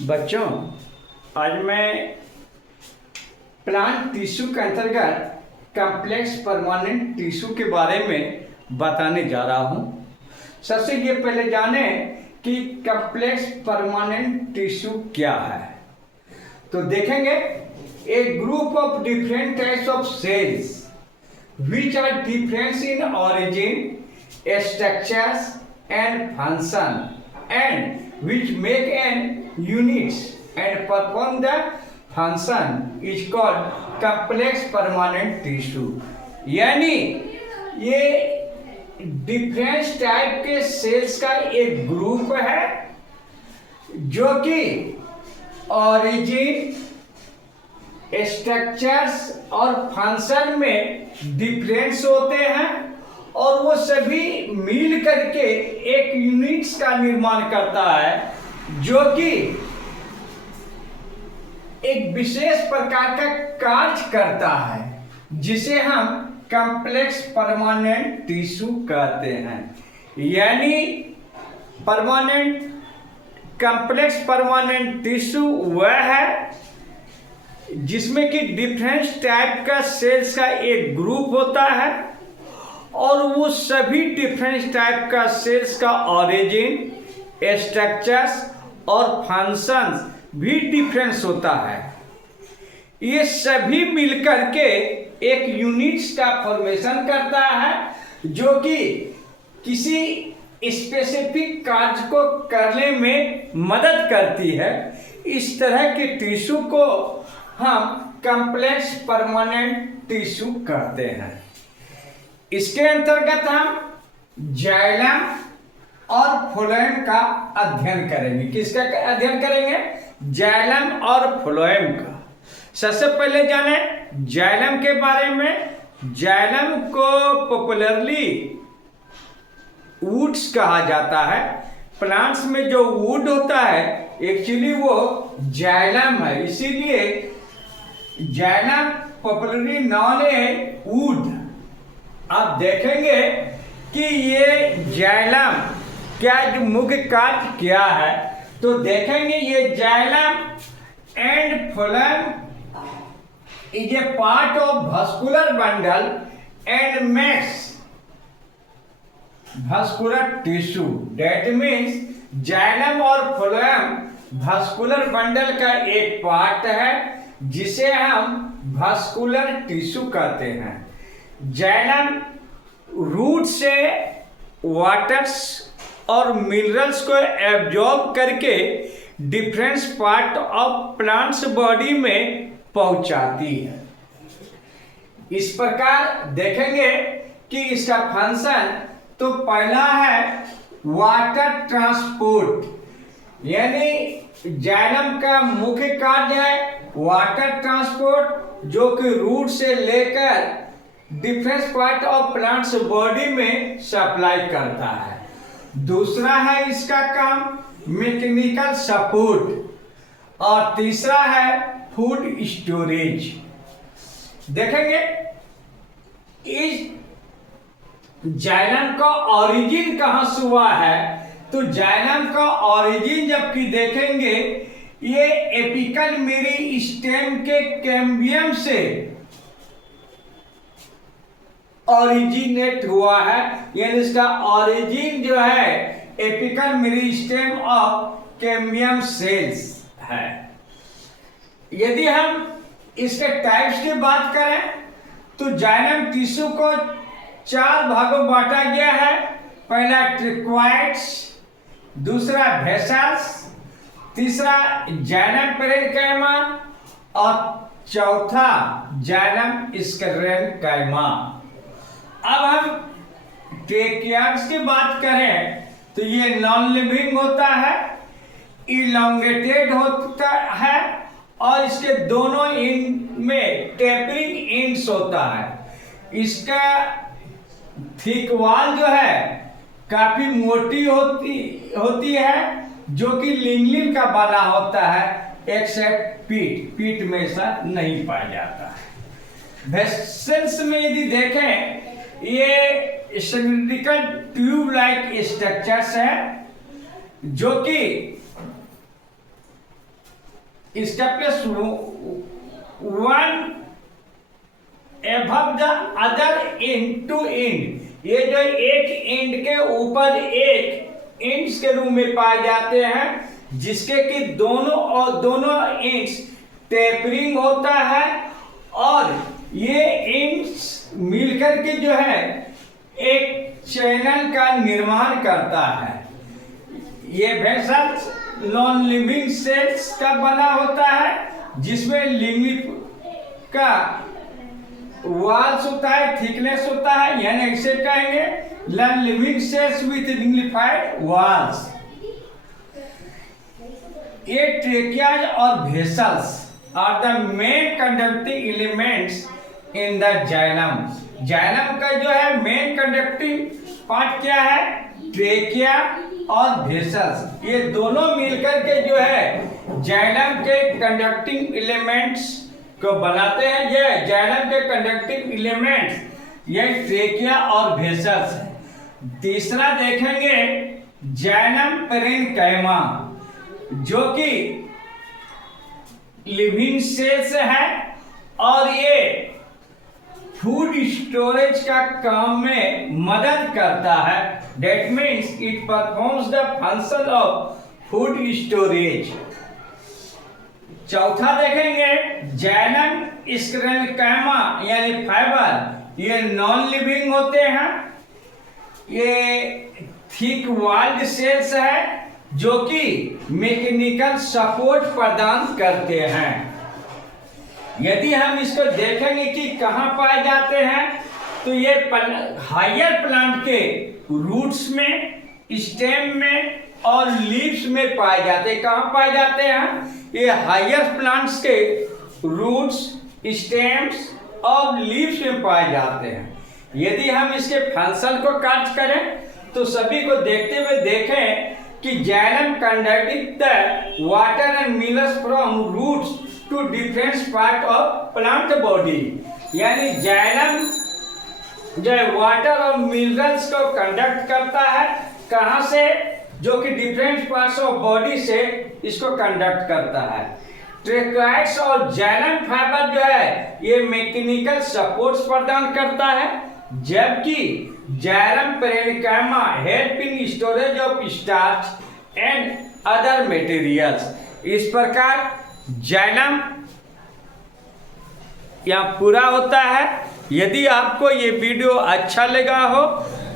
बच्चों, आज मैं प्लांट टिश्यू के अंतर्गत कॉम्प्लेक्स परमानेंट टिश्यू के बारे में बताने जा रहा हूँ। सबसे ये पहले जाने कि कॉम्प्लेक्स परमानेंट टिश्यू क्या है। तो देखेंगे, a group of different types of cells which are different in origin, structures and function, and which make an units and perform the function is called complex permanent tissue। यानी ये different type के sales का एक group है जो कि origin, structures और function में डिफरेंस होते हैं और वो सभी मिल करके एक यूनिट्स का निर्माण करता है जो कि एक विशेष प्रकार का कार्य करता है जिसे हम कॉम्प्लेक्स परमानेंट टिश्यू कहते हैं। यानी कॉम्प्लेक्स परमानेंट टिश्यू वह है जिसमें कि डिफरेंट टाइप का सेल्स का एक ग्रुप होता है और वो सभी डिफरेंट टाइप का सेल्स का ऑरिजिन, स्ट्रक्चर्स और फंक्शंस भी डिफरेंस होता है। ये सभी मिलकर के एक यूनिट्स का फॉर्मेशन करता है जो कि किसी स्पेसिफिक कार्य को करने में मदद करती है। इस तरह के टिश्यू को हम कॉम्प्लेक्स परमानेंट टिश्यू कहते हैं। इसके अंतर्गत हम जाइलम और फ्लोएम का अध्ययन करेंगे। किसका अध्ययन करेंगे? जाइलम और फ्लोएम का। सबसे पहले जाने जाइलम के बारे में। जाइलम को पॉपुलरली वुड्स कहा जाता है। प्लांट्स में जो वुड होता है एक्चुअली वो जाइलम है, इसीलिए xylem popularly non A would. आप देखेंगे कि ये जाइलम क्या मुख्य कार्य क्या है, तो देखेंगे ये xylem and phloem is a part of vascular bundle and makes vascular tissue। That means xylem और फ्लोएम vascular bundle का एक पार्ट है जिसे हम vascular टिश्यू कहते हैं। जाइलम रूट से वाटर्स और मिनरल्स को एब्जॉर्ब करके different part of plants body में पहुंचाती है। इस प्रकार देखेंगे कि इसका फंक्शन तो पहला है वाटर ट्रांसपोर्ट। यानी जाइलम का मुख्य कार्य है वाटर ट्रांसपोर्ट जो कि रूट से लेकर different part of plants body में सप्लाई करता है। दूसरा है इसका काम मैकेनिकल सपोर्ट और तीसरा है फूड स्टोरेज। देखेंगे इस जाइलम का ऑरिजिन कहां से हुआ है, तो जाइलम का ऑरिजिन जबकि देखेंगे ये एपिकल मेरिस्टेम के कैम्बियम से ओरिजिनेट हुआ है। यानी इसका ऑरिजिन जो है apical meristem of cambium cells है। यदि हम इसके टाइप्स की बात करें तो जाइलम टिश्यू को 4 भागों में बांटा गया है। पहला ट्रिक्वाइड्स, दूसरा वेसल्स, तीसरा जाइलम पेरेन्काइमा और चौथा जाइलम स्क्लेरेन्काइमा। अब हम ट्रेकियार्ड्स की बात करें तो ये नॉन लिविंग होता है, इलोंगेटेड होता है और इसके दोनों एंड में टेपरिंग एंड्स होता है। इसका थिक वॉल जो है काफी मोटी होती है जो कि लिग्निन का बना होता है, एक्सेप्ट पीट में ऐसा नहीं पाया जाता है। वेसल्स में यदि देखें ये सिलिंड्रिकल ट्यूब लाइक स्ट्रक्चर्स है जो कि स्टेपलेस one above the other end to end. ये जो एक एंड के ऊपर एक एंड्स के रूप में पाए जाते हैं, जिसके कि दोनों एंड्स टेपरिंग होता है और ये एंड्स मिलकर के जो है एक चैनल का निर्माण करता है। ये वेसल नॉन लिविंग सेल्स का बना होता है, जिसमें लिविंग का वॉल्स होता है, थिकनेस होता है, यानी इसे कहेंगे non living cells with lignified walls. ये ट्रेकियाज और vessels are the main conducting elements in the xylem. Xylem का जो है मेन कंडक्टिंग पार्ट क्या है? ट्रेकिया और वेसल्स। ये दोनों मिलकर के जो है जाइलम के कंडक्टिंग एलिमेंट्स को बनाते हैं। ये जाइलम के कंडक्टिंग एलिमेंट्स ये ट्रेकिया और वेसल्स है। तीसरा देखेंगे जाइलम पेरेन्काइमा, जो कि लिविंग सेल्स है और ये फूड स्टोरेज का काम में मदद करता है। That means it performs the function of food storage। चौथा देखेंगे जाइलम पेरेन्काइमा यानी फाइबर, ये नॉन लिविंग होते हैं। ये थिक वॉल्ड सेल्स है जो कि मैकेनिकल सपोर्ट प्रदान करते हैं। यदि हम इसको देखेंगे कि कहाँ पाए जाते हैं, तो ये हायर प्लांट के रूट्स में, स्टेम में और लीव्स में पाए जाते हैं। कहाँ पाए जाते हैं? ये हायर प्लांट्स के रूट्स, स्टेम्स और लीव्स में पाए जाते हैं। यदि हम इसके फंक्शन को काट करें तो सभी को देखते हुए देखें कि xylem conducting the water and minerals from roots to different part of plant body. यानी जाइलम जो है वाटर और मिनरल्स को कंडक्ट करता है। कहां से? जो कि डिफरेंट पार्ट्स ऑफ बॉडी से इसको कंडक्ट करता है। ट्रेकोइड्स और जाइलम फाइबर जो है ये मैकेनिकल सपोर्ट्स प्रदान करता है, जबकि xylem parenchyma help in storage of starch and other materials. इस प्रकार जाइलम यहाँ पूरा होता है। यदि आपको ये वीडियो अच्छा लगा हो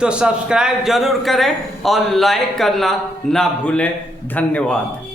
तो सब्सक्राइब जरूर करें और लाइक करना ना भूलें। धन्यवाद।